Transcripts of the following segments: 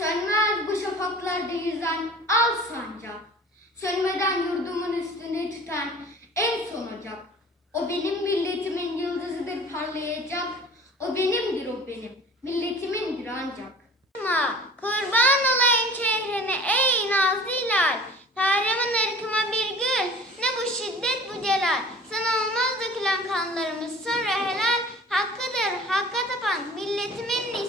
Sönmez bu şafaklarda yüzen al sancak. Sönmeden yurdumun üstünde tüten en son ocak. O benim milletimin yıldızıdır parlayacak. O benimdir o benim. Milletimindir ancak. Kurban olayım çehrene ey nazlı hilal. Kahraman ırkıma bir gül. Ne bu şiddet bu celal. Sana olmaz dökülen kanlarımız sonra helal. Hakkıdır hakka tapan milletimin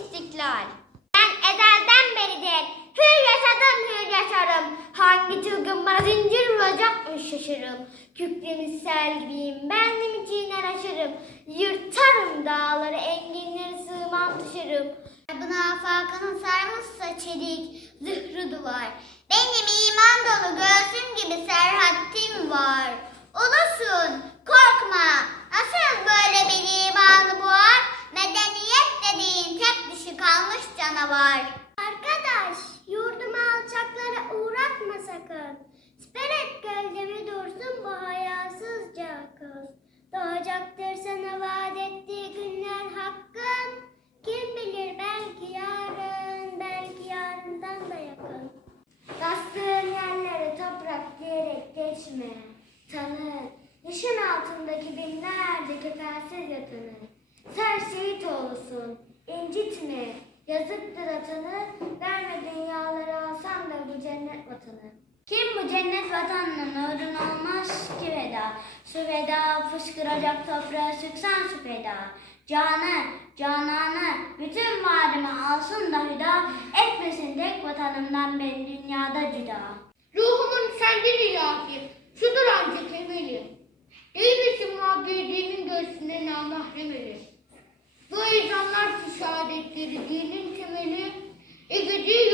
Hür yaşarım. Hangi çılgın bana zincir vuracakmış şaşırım. Kükremiz sel gibiyim bendim ciner aşırım. Yırtarım dağları enginleri sığmam taşırım. Buna afakanın sarmışsa çelik zıhrı duvar. Benim iman dolu göğsüm gibi serhattim var. Ulusun korkma nasıl böyle bir imanı boğar? Medeniyet dediğin tek dişi kalmış canavar. Arkadaş uğratma sakın. Siper et gölgemi dursun bu hayasızca akıl. Doğacaktır sana vaat ettiği günler hakkın. Kim bilir belki yarın, belki yarından da yakın. Bastığın yerlere toprak diyerek geçme. Tanı, yaşın altındaki binlerce kefensiz yatanı. Ser şehit olsun, incitme. Yazıktır atanı, verme dünyaları alsam da bu cennet vatanı. Bu cennet vatanının uğruna olmaz ki veda? Su veda fışkıracak toprağa sıksan su feda. Canı, cananı, bütün varımı alsın da hüda. Etmesin tek vatanımdan beni dünyada cüda. Ruhumun sendir ilahi, şudur ancak emeli. Değil misin mabedimin göğsüne namahrem eli? Bu ezanlar şu şehadetleri dinin temeli, Egeci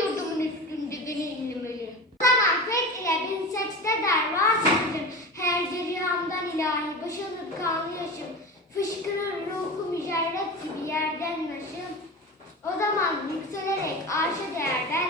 ilahi boşalır kanlı yaşım. Fışkırır ruhu mücerret gibi yerden naşım. O zaman yükselerek arşa değer